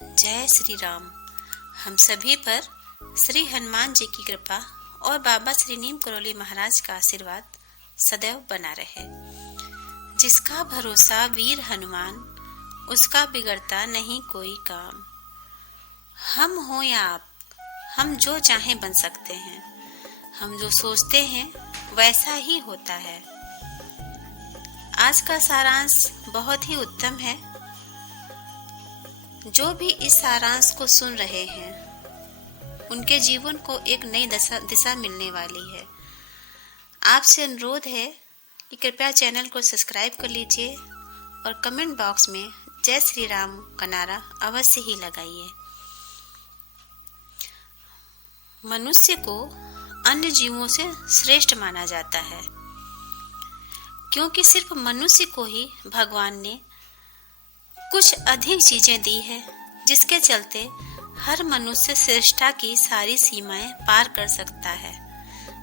जय श्री राम। हम सभी पर श्री हनुमान जी की कृपा और बाबा श्री नीम करोली महाराज का आशीर्वाद सदैव बना रहे। जिसका भरोसा वीर हनुमान, उसका बिगड़ता नहीं कोई काम। हम हो या आप, हम जो चाहें बन सकते हैं। हम जो सोचते हैं वैसा ही होता है। आज का सारांश बहुत ही उत्तम है। जो भी इस सारांश को सुन रहे हैं उनके जीवन को एक नई दिशा मिलने वाली है। आपसे अनुरोध है कि कृपया चैनल को सब्सक्राइब कर लीजिए और कमेंट बॉक्स में जय श्री राम का नारा अवश्य ही लगाइए। मनुष्य को अन्य जीवों से श्रेष्ठ माना जाता है, क्योंकि सिर्फ मनुष्य को ही भगवान ने कुछ अधिक चीजें दी है, जिसके चलते हर मनुष्य श्रेष्ठता की सारी सीमाएं पार कर सकता है।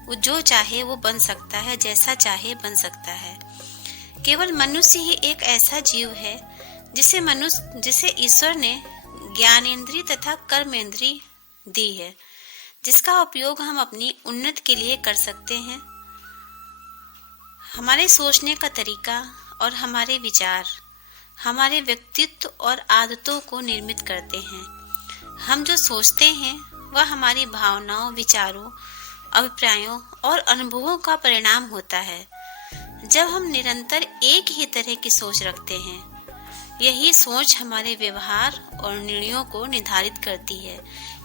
वो जो चाहे वो बन सकता है, जैसा चाहे बन सकता है। केवल मनुष्य ही एक ऐसा जीव है जिसे ईश्वर ने ज्ञानेंद्रिय तथा कर्मेंद्रिय दी है, जिसका उपयोग हम अपनी उन्नति के लिए कर सकते हैं। हमारे सोचने का तरीका और हमारे विचार हमारे व्यक्तित्व और आदतों को निर्मित करते हैं। हम जो सोचते हैं वह हमारी भावनाओं, विचारों, अभिप्रायों और अनुभवों का परिणाम होता है। जब हम निरंतर एक ही तरह की सोच रखते हैं, यही सोच हमारे व्यवहार और निर्णयों को निर्धारित करती है।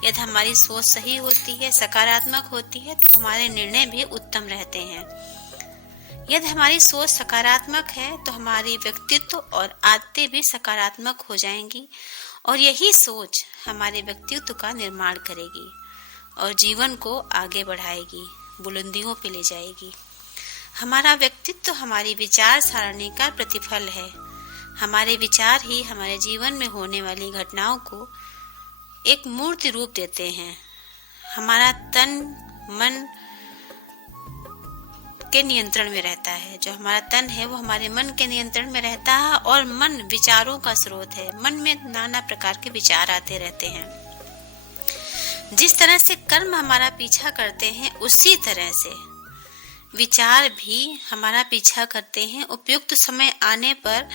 यदि हमारी सोच सही होती है, सकारात्मक होती है, तो हमारे निर्णय भी उत्तम रहते हैं। यदि हमारी सोच सकारात्मक है तो हमारी व्यक्तित्व और आदतें भी सकारात्मक हो जाएंगी, और यही सोच हमारे व्यक्तित्व का निर्माण करेगी और जीवन को आगे बढ़ाएगी, बुलंदियों पे ले जाएगी। हमारा व्यक्तित्व हमारी विचार सारणी का प्रतिफल है। हमारे विचार ही हमारे जीवन में होने वाली घटनाओं को एक मूर्त रूप देते हैं। हमारा तन मन के नियंत्रण में रहता है। जो हमारा तन है वो हमारे मन के नियंत्रण में रहता है, और मन विचारों का स्रोत है। मन में नाना प्रकार के विचार आते रहते हैं। जिस तरह से कर्म हमारा पीछा करते हैं, उसी तरह से विचार भी हमारा पीछा करते हैं। उपयुक्त समय आने पर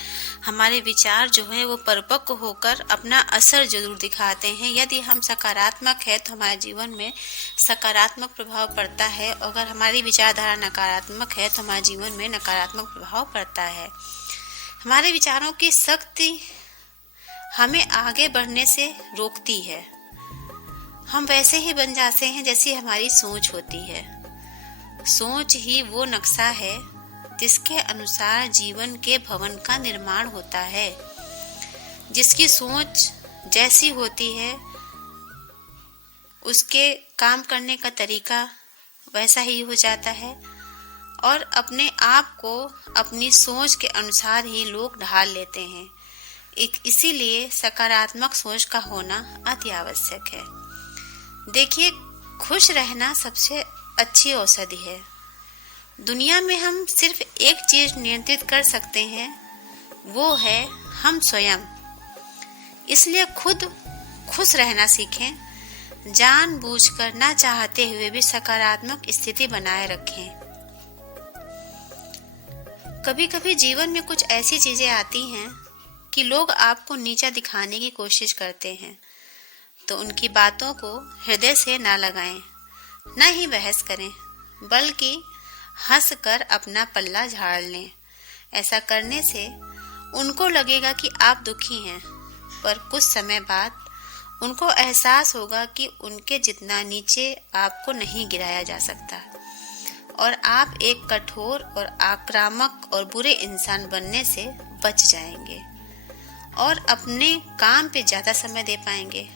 हमारे विचार जो है वो परिपक्व होकर अपना असर जरूर दिखाते हैं। यदि हम सकारात्मक है तो हमारे जीवन में सकारात्मक प्रभाव पड़ता है, और अगर हमारी विचारधारा नकारात्मक है तो हमारे जीवन में नकारात्मक प्रभाव पड़ता है। हमारे विचारों की शक्ति हमें आगे बढ़ने से रोकती है। हम वैसे ही बन जाते हैं जैसी हमारी सोच होती है। सोच ही वो नक्शा है जिसके अनुसार जीवन के भवन का निर्माण होता है। जिसकी सोच जैसी होती है, उसके काम करने का तरीका वैसा ही हो जाता है, और अपने आप को अपनी सोच के अनुसार ही लोग ढाल लेते हैं। इसीलिए सकारात्मक सोच का होना अति आवश्यक है। देखिए, खुश रहना सबसे अच्छी औषधि है। दुनिया में हम सिर्फ एक चीज नियंत्रित कर सकते हैं, वो है हम स्वयं। इसलिए खुद खुश रहना सीखें। जानबूझकर ना चाहते हुए भी सकारात्मक स्थिति बनाए रखें। कभी कभी जीवन में कुछ ऐसी चीजें आती हैं कि लोग आपको नीचा दिखाने की कोशिश करते हैं, तो उनकी बातों को हृदय से ना लगाएं, न ही बहस करें, बल्कि हंसकर अपना पल्ला झाड़ लें। ऐसा करने से उनको लगेगा कि आप दुखी हैं, पर कुछ समय बाद उनको एहसास होगा कि उनके जितना नीचे आपको नहीं गिराया जा सकता, और आप एक कठोर और आक्रामक और बुरे इंसान बनने से बच जाएंगे और अपने काम पे ज्यादा समय दे पाएंगे।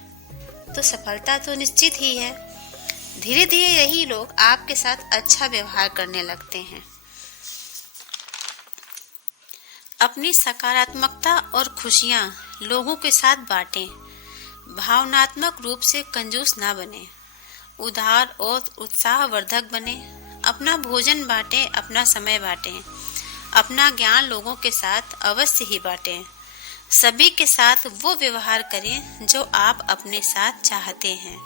तो सफलता तो निश्चित ही है। धीरे धीरे यही लोग आपके साथ अच्छा व्यवहार करने लगते हैं। अपनी सकारात्मकता और खुशियां लोगों के साथ बांटें। भावनात्मक रूप से कंजूस ना बने, उदार और उत्साहवर्धक बने। अपना भोजन बांटें, अपना समय बांटें, अपना ज्ञान लोगों के साथ अवश्य ही बांटें। सभी के साथ वो व्यवहार करें जो आप अपने साथ चाहते हैं।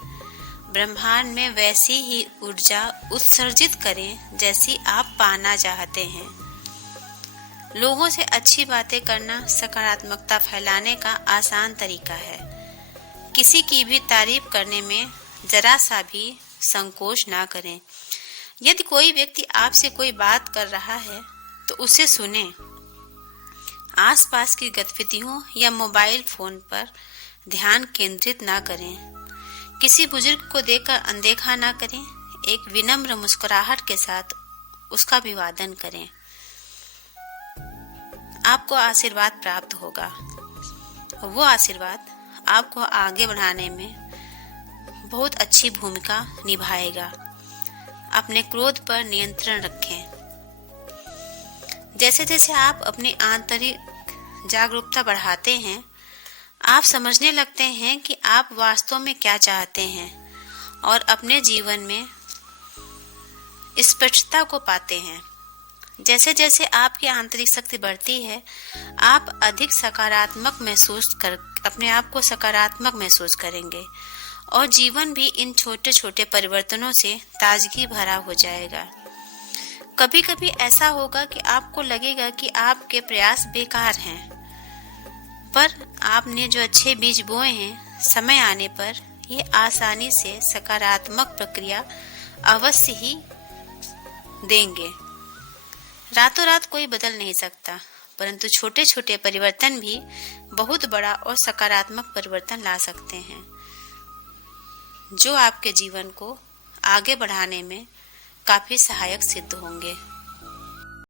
ब्रह्मांड में वैसी ही ऊर्जा उत्सर्जित करें जैसी आप पाना चाहते हैं। लोगों से अच्छी बातें करना सकारात्मकता फैलाने का आसान तरीका है। किसी की भी तारीफ करने में जरा सा भी संकोच ना करें। यदि कोई व्यक्ति आपसे कोई बात कर रहा है तो उसे सुनें। आसपास की गतिविधियों या मोबाइल फोन पर ध्यान केंद्रित ना करें। किसी बुजुर्ग को देखकर अनदेखा ना करें। एक विनम्र मुस्कुराहट के साथ उसका अभिवादन करें। आपको आशीर्वाद प्राप्त होगा। वो आशीर्वाद आपको आगे बढ़ाने में बहुत अच्छी भूमिका निभाएगा। अपने क्रोध पर नियंत्रण रखें। जैसे जैसे आप अपनी आंतरिक जागरूकता बढ़ाते हैं, आप समझने लगते हैं कि आप वास्तव में क्या चाहते हैं और अपने जीवन में स्पष्टता को पाते हैं। जैसे जैसे आपकी आंतरिक शक्ति बढ़ती है, आप अधिक अपने आप को सकारात्मक महसूस करेंगे और जीवन भी इन छोटे छोटे परिवर्तनों से ताजगी भरा हो जाएगा। कभी कभी ऐसा होगा कि आपको लगेगा कि आपके प्रयास बेकार हैं, पर आपने जो अच्छे बीज बोए हैं, समय आने पर ये आसानी से सकारात्मक प्रक्रिया अवश्य ही देंगे। रातों रात कोई बदल नहीं सकता, परंतु छोटे छोटे परिवर्तन भी बहुत बड़ा और सकारात्मक परिवर्तन ला सकते हैं, जो आपके जीवन को आगे बढ़ाने में काफी सहायक सिद्ध होंगे।